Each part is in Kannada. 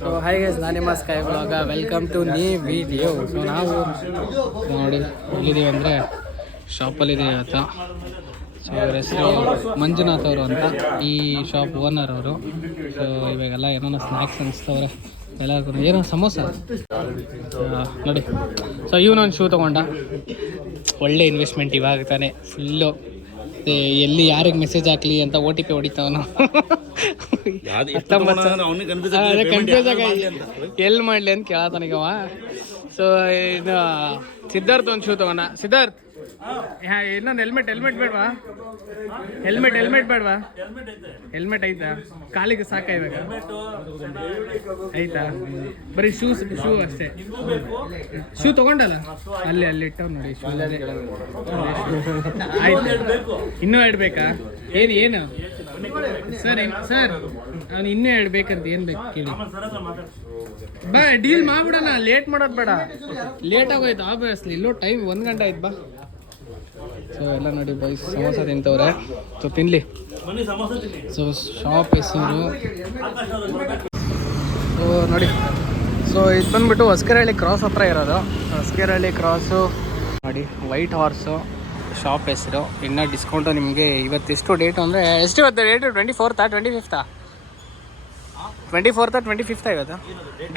ಸೊ ಹೈ ಗೈಸ್, ನಾನು ನಿಮ್ಮ sky vlog. Welcome to new video. So ನಾವು ನೋಡಿ ಎಲ್ಲಿದ್ದೀವಿ ಅಂದರೆ ಶಾಪಲ್ಲಿದ್ದೀವಿ ಆತ. ಸೊ ಅವ್ರ ಹೆಸರು ಮಂಜುನಾಥ್ ಅವರು ಅಂತ, ಈ ಶಾಪ್ ಓನರ್ ಅವರು. ಸೊ ಇವಾಗೆಲ್ಲ ಏನೋ ಸ್ನ್ಯಾಕ್ಸ್ ಅನಿಸ್ತವ್ರೆ ಎಲ್ಲ, ಏನೋ ಸಮೋಸ ನೋಡಿ. ಸೊ ಇವನೊಂದು ಶೂ ತೊಗೊಂಡ, ಒಳ್ಳೆ ಇನ್ವೆಸ್ಟ್ಮೆಂಟ್ ಇವಾಗ ತಾನೆ. ಫುಲ್ಲು ಎಲ್ಲಿ ಯಾರಿಗೆ ಮೆಸೇಜ್ ಹಾಕ್ಲಿ ಅಂತ OTP ಹೊಡಿತಾವನು. ಕನ್ಫ್ಯೂಸ್ ಆಗ ಎಲ್ಲಿ ಮಾಡಲಿ ಅಂತ ಕೇಳತ್ತಾನೀಗವ. ಸೊ ಇದು ಸಿದ್ಧಾರ್ಥ ಒಂದು ಶೂ ತೊಗೊಂಡ. ಸಿದ್ಧಾರ್ಥ್ ಇನ್ನೊಂದು ಹೆಲ್ಮೆಟ್ ಬೇಡವಾ? ಹೆಲ್ಮೆಟ್ ಬೇಡವಾ? ಹೆಲ್ಮೆಟ್ ಐತಾ? ಕಾಲಿಗೆ ಸಾಕ ಇವಾಗ ಐತಾ? ಬರೀ ಶೂ ಅಷ್ಟೇ. ಶೂ ತಗೊಂಡಲ್ಲ, ಅಲ್ಲಿ ಇಟ್ಟವ್ ನೋಡಿ ಶೂ. ಆಯ್ತು, ಇನ್ನೂ ಇಡ್ಬೇಕಾ? ಏನು ಸರ್ ಅವ್ನು ಇನ್ನೂ ಇಡ್ಬೇಕಂತ ಏನು ಬೇಕು ಕೇಳಿ. ಬಾ ಡೀಲ್ ಮಾಡ್ಬಿಡೋಣ, ಲೇಟ್ ಮಾಡೋದು ಬೇಡ. ಲೇಟ್ ಆಗೋಯ್ತು ಆಬ್ವಿಯಸ್ಲಿ, ಇಲ್ಲೂ ಟೈಮ್ 1 ಗಂಟೆ ಆಯ್ತು. ಬಾ. ಸೊ ಎಲ್ಲ ನೋಡಿ ಬಾಯ್ಸ್ ಸಮೋಸ ತಿಂತವ್ರೆ. ಸೊ ತಿನ್ಲಿ. ಸೊ ಶಾಪ್ ಹೆಸರು ಸೊ ನೋಡಿ. ಸೊ ಇದು ಬಂದ್ಬಿಟ್ಟು ಹೊಸಕೆರೆಹಳ್ಳಿ ಕ್ರಾಸ್ ಹತ್ರ ಇರೋದು. ಹೊಸಕೆರೆಹಳ್ಳಿ ಕ್ರಾಸು ನೋಡಿ, ವೈಟ್ ಹಾರ್ಸು ಶಾಪ್ ಹೆಸರು. ಇನ್ನೂ ಡಿಸ್ಕೌಂಟು ನಿಮಗೆ ಇವತ್ತೆಷ್ಟು ಡೇಟು ಅಂದರೆ ಎಷ್ಟು ಇವತ್ತು date? 24th 25th 24th 25th ಇವತ್ತು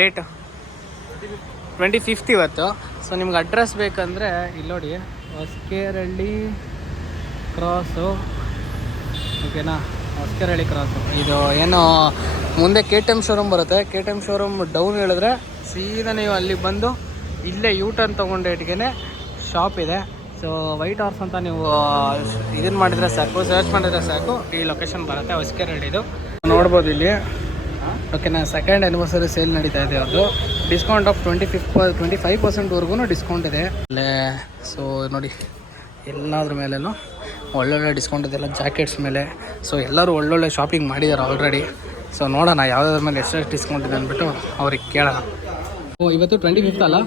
ಡೇಟು. 25th ಇವತ್ತು. ಸೊ ನಿಮ್ಗೆ ಅಡ್ರೆಸ್ ಬೇಕಂದರೆ ಇಲ್ಲಿ ನೋಡಿ, ಹೊಸಕೆರೆಹಳ್ಳಿ ಕ್ರಾಸು, ಓಕೆನಾ? ಹೊಸಕೆರೆಹಳ್ಳಿ ಕ್ರಾಸು. ಇದು ಏನು ಮುಂದೆ KTM ಶೋರೂಮ್ ಬರುತ್ತೆ. KTM ಶೋರೂಮ್ ಡೌನ್ ಹೇಳಿದ್ರೆ ಸೀದಾ ನೀವು ಅಲ್ಲಿಗೆ ಬಂದು ಇಲ್ಲೇ U-turn ತೊಗೊಂಡೇಟ್ಗೆ ಶಾಪ್ ಇದೆ. ಸೊ ವೈಟ್ ಹಾರ್ಸ್ ಅಂತ ನೀವು ಇದನ್ನು ಮಾಡಿದರೆ ಸಾಕು, ಸರ್ಚ್ ಮಾಡಿದರೆ ಸಾಕು, ಈ ಲೊಕೇಶನ್ ಬರುತ್ತೆ. ಹೊಸಕೆರೆಹಳ್ಳಿದು ನೋಡ್ಬೋದು ಇಲ್ಲಿ. ಓಕೆನಾ? ಸೆಕೆಂಡ್ ಆ್ಯನಿವರ್ಸರಿ ಸೇಲ್ ನಡೀತಾ ಇದೆ. ಅದು ಡಿಸ್ಕೌಂಟ್ ಆಫ್ 25% ಡಿಸ್ಕೌಂಟ್ ಇದೆ ಅಲ್ಲೇ. ಸೊ ನೋಡಿ, ಎಲ್ಲದ್ರ ಮೇಲೂ ಒಳ್ಳೊಳ್ಳೆ ಡಿಸ್ಕೌಂಟ್ ಇದೆ, ಎಲ್ಲ ಜಾಕೆಟ್ಸ್ ಮೇಲೆ. ಸೊ ಎಲ್ಲರೂ ಒಳ್ಳೊಳ್ಳೆ ಶಾಪಿಂಗ್ ಮಾಡಿದ್ದಾರೆ ಆಲ್ರೆಡಿ. ಸೊ ನೋಡೋಣ ಯಾವುದಾದ್ರ ಮೇಲೆ ಎಷ್ಟು ಡಿಸ್ಕೌಂಟ್ ಇದೆ ಅಂದ್ಬಿಟ್ಟು ಅವ್ರಿಗೆ ಕೇಳೋಣ. ಓ ಇವತ್ತು 25th ಅಲ್ಲ?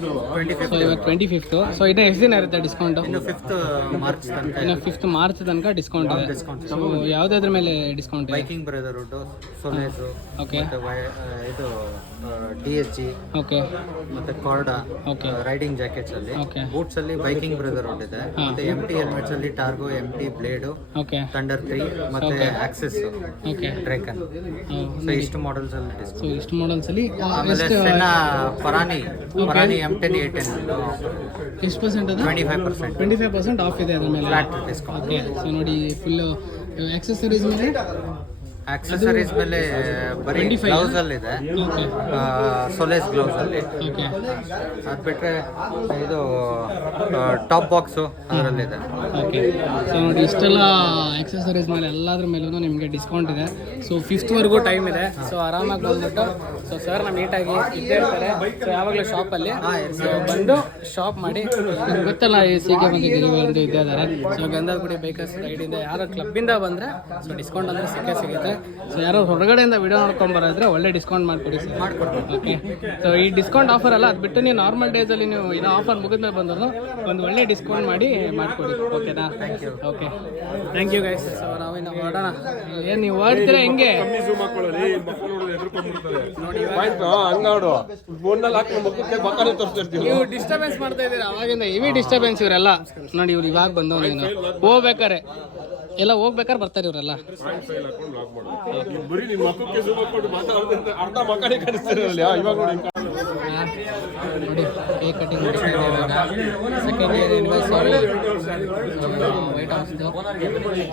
ಸೊ ಇವತ್ತು 25th. ಸೊ ಇನ್ನು ಎಷ್ಟು ದಿನ ಇರುತ್ತೆ ಡಿಸ್ಕೌಂಟು? ಇನ್ನು 5th ಮಾರ್ಚ್ ತನಕ ಡಿಸ್ಕೌಂಟ್ ಇದೆ. ಸೊ ಯಾವುದಾದ್ರ ಮೇಲೆ ಡಿಸ್ಕೌಂಟ್ ಇದೆ? ಬೈಕಿಂಗ್ ಬ್ರದರ್ಹುಡ್, ಸೊಲೇಸು, ಓಕೆ, ಇದು DSG, ಓಕೆ, ಮತ್ತೆ ಕಾರ್ಡಾ, ಓಕೆ, ರೈಡಿಂಗ್ ಜಾಕೆಟ್ಸ್ ಅಲ್ಲಿ, ಓಕೆ, ಬೂಟ್ಸ್ ಅಲ್ಲಿ ಬೈಕಿಂಗ್ ಬ್ರದರ್ಹುಡ್ ಇದೆ. ಮತ್ತೆ MT ಹೆಲ್ಮೆಟ್ಸ್ ಅಲ್ಲಿ ಟಾರ್ಗೋ, MT ಬ್ಲೇಡ್, ಓಕೆ, ಥಂಡರ್ 3 ಮತ್ತೆ ಆಕ್ಸೆಸ್, ಓಕೆ, ಡ್ರೇಕನ್. ಸೊ ಇಷ್ಟು ಮಾಡೆಲ್ಸ್ ಅಲ್ಲಿ ಡಿಸ್ಕೌಂಟ್. ಸೊ ಇಷ್ಟು ಮಾಡೆಲ್ಸ್ ಅಲ್ಲಿ ಆಮೇಲೆ ಪರಾನಿ M10 A10 ಎಷ್ಟು ಪರ್ಸೆಂಟ್ ಅದು? 25% ಆಫ್ ಇದೆ ಅದ್ರ ಮೇಲೆ. ಓಕೆ. ಸೊ ನೋಡಿ, ಫುಲ್ಲು ಆಕ್ಸೆಸರೀಸ್ ಮೇಲೆ ಬರೀ ಗ್ಲೌಸ್ ಅಲ್ಲಿ ಇದೆ. ಸೊಲೇಸ್ ಗ್ಲೌಸ್ ಅಲ್ಲಿ. ಓಕೆ. ಅದು ಬಿಟ್ಟರೆ ಇದು ಟಾಪ್ ಬಾಕ್ಸು ಅದರಲ್ಲಿದೆ. ಓಕೆ. ಸೊ ನೋಡಿ, ಇಷ್ಟೆಲ್ಲ ಆಕ್ಸೆಸರೀಸ್ ಮೇಲೆ ಎಲ್ಲದ್ರ ಮೇಲೂ ನಿಮಗೆ ಡಿಸ್ಕೌಂಟ್ ಇದೆ. ಸೊ 5th ವರೆಗೂ ಟೈಮ್ ಇದೆ. ಸೊ ಆರಾಮಾಗಿ ಬಂದ್ಬಿಟ್ಟು ಸೊ ಸರ್ನ ಮೀಟಾಗಿ ಇದ್ದೇ ಇರ್ತಾರೆ. ಸೊ ಯಾವಾಗಲೂ ಶಾಪಲ್ಲಿ ಬಂದು ಶಾಪ್ ಮಾಡಿ. ನಿಮ್ಗೆ ಗೊತ್ತಲ್ಲ, ಈ ಸೀಗೆ ಬಂದಿದ್ದೀವಿ ಒಂದು ಇದ್ದೇ ಇದ್ದಾರೆ. ಸೊ ಗಂಧದಗುಡಿ ಬೈಕರ್ಸ್ ರೈಡಿಂದ ಯಾರೋ ಕ್ಲಬ್ಬಿಂದ ಬಂದರೆ ಸೊ ಡಿಸ್ಕೌಂಟ್ ಅಂದರೆ ಸಿಗುತ್ತೆ. ಸೊ ಯಾರೋ ಹೊರಗಡೆಯಿಂದ ವಿಡಿಯೋ ನೋಡ್ಕೊಂಬರೋದ್ರೆ ಒಳ್ಳೆ ಡಿಸ್ಕೌಂಟ್ ಮಾಡಿಕೊಡಿ ಸರ್. ಓಕೆ. ಸೊ ಈ ಡಿಸ್ಕೌಂಟ್ ಆಫರ್ ಅಲ್ಲ, ಅದು ಬಿಟ್ಟು ನೀವು ನಾರ್ಮಲ್ ಡೇಸಲ್ಲಿ ನೀವು ಇದು ಆಫರ್ ಮುಗಿದ್ಮೇಲೆ ಬಂದ್ರು ಒಂದು ಒಳ್ಳೆ ಡಿಸ್ಕೌಂಟ್ ಮಾಡಿಕೊಡಿ. ಓಕೆನಾ? Okay, thank you guys. So ನಾವಿನ್ನು ಹೊರಡೋಣ. ಏನು ನೀವು ಹೊರಡ್ತೀರಾ ಹೆಂಗೆ ನೋಡಿ, ನೀವು ಡಿಸ್ಟರ್ಬೆನ್ಸ್ ಮಾಡ್ತಾ ಇದ್ದೀರಾ ಅವಾಗಿಂದ. ಇವಿ ಡಿಸ್ಟರ್ಬೆನ್ಸ್ ಇವರೆಲ್ಲ ನೋಡಿ. ಇವ್ರು ಇವಾಗ ಬಂದವ್, ನೀನು ಹೋಗ್ಬೇಕಾರೆ ಎಲ್ಲ ಹೋಗ್ಬೇಕಾದ್ರೆ ಬರ್ತಾರೆ ಇವರೆಲ್ಲ. ನೋಡಿ, ಕೇಕ್ ಕಟಿಂಗ್ ಮಾಡ್ತಾ ಇದ್ದಾರೆ ಇವಾಗ. ಸೆಕೆಂಡ್ ಇಯರ್ ಆನಿವರ್ಸರಿ ವೈಟ್ ಹೌಸ್ದು. ಕೇಕ್ ಕಟ್ ಮಾಡೋಕ್ಕೆ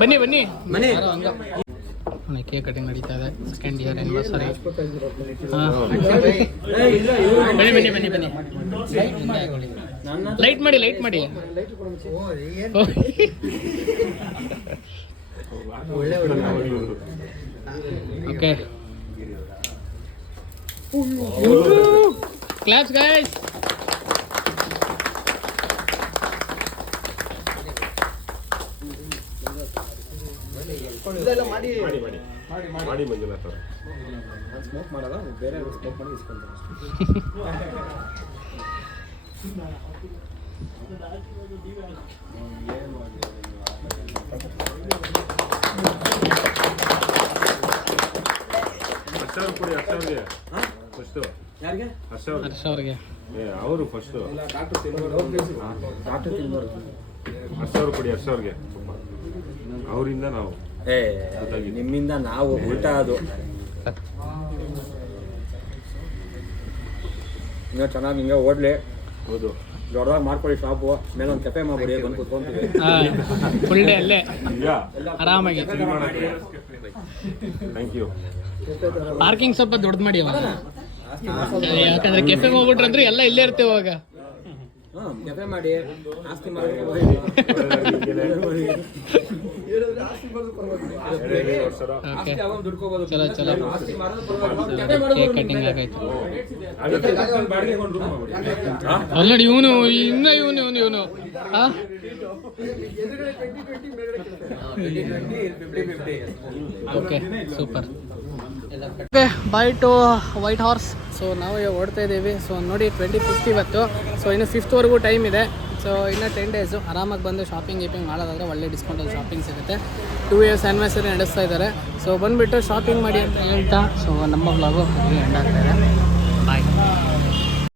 ಬನ್ನಿ ಕೇಕ್ ಕಟಿಂಗ್ ನಡೀತಾ ಇದೆ. Second year anniversary. ಬನ್ನಿ ಲೈಟ್ ಮಾಡಿ ಓಕೆ. Claps guys. ಮಾಡಿ ಮಂಜುನಾಥ. ಸ್ಮೋಕ್ ಮಾಡಲ್ಲ, ಬೇರೆ ಸ್ಮೋಕ್ ಮಾಡಿ ಇಸ್ಕೊಂತಾರೆ. ಹರ್ಷ ಅವ್ರಿಗೆ ಅವರು ಫಸ್ಟ್ ಡಾಕ್ಟರ್ ತಿನ್ಬಾರ್ದು. ಹರ್ಷ ಅವ್ರು ಕೊಡಿ, ಹರ್ಷ ಅವ್ರಿಗೆ ಅವರಿಂದ ನಾವು ನಿಮ್ಮಿಂದ ನಾವು ಉಲ್ಟಾ. ಅದು ಇನ್ನೂ ಚೆನ್ನಾಗಿ ಹಿಂಗೆ ಓಡ್ಲಿ. ಹೌದು, ದೊಡ್ಡದಾಗಿ ಮಾಡ್ಕೊಳ್ಳಿ ಶಾಪು. ಮೇಲೆ ಒಂದು ಕೆಫೆ ಮಾಡ್ಬಿಡಿ, ಬಂದು ಕೂತ್ಕೊಂತೀವಿ. ಫುಲ್ ಡೇ ಅಲ್ಲೇ ಆರಾಮಾಗಿ. Thank you. ಪಾರ್ಕಿಂಗ್ ಸ್ವಲ್ಪ ದೊಡ್ಡದು ಮಾಡಿ ಅವಾಗ, ಯಾಕಂದ್ರೆ ಕೆಫೆ ಹೋಗ್ಬಿಟ್ರೆ ಅಂದ್ರೆ ಎಲ್ಲ ಇಲ್ಲೇ ಇರ್ತೇವೆ ಅವಾಗ. ಕೆಫೆ ಮಾಡಿ ಆಸ್ತಿ ಮಾಡಿ. ಚಲೋ ಚಲೋ. ಕೇಕ್ ಕಟಿಂಗ್ ಆಗಾಯ್ತು. ಆಲ್ರೆಡಿ ಇವನು okay super. Bye to white horse. So ನಾವು ಓಡ್ತಾ ಇದ್ದೀವಿ. ಸೊ ನೋಡಿ 25th ಇವತ್ತು. ಸೊ ಇನ್ನು 5thವರೆಗೂ ಟೈಮ್ ಇದೆ. ಸೊ ಇನ್ನು 10 days ಆರಾಮಾಗಿ ಬಂದು ಶಾಪಿಂಗ್ ಮಾಡೋದಾದರೆ ಒಳ್ಳೆ ಡಿಸ್ಕೌಂಟಲ್ಲಿ ಶಾಪಿಂಗ್ ಸಿಗುತ್ತೆ. 2 years ಆ್ಯನಿವರ್ಸರಿ ನಡೆಸ್ತಾ ಇದ್ದಾರೆ. ಸೊ ಬಂದುಬಿಟ್ಟು ಶಾಪಿಂಗ್ ಮಾಡಿ ಅಂತ ಹೇಳ್ತಾ ಸೊ ನಮ್ಮ ವ್ಲಾಗು ಎಂಡ್ ಆಗ್ತಾ ಇದೆ. ಬಾಯ್.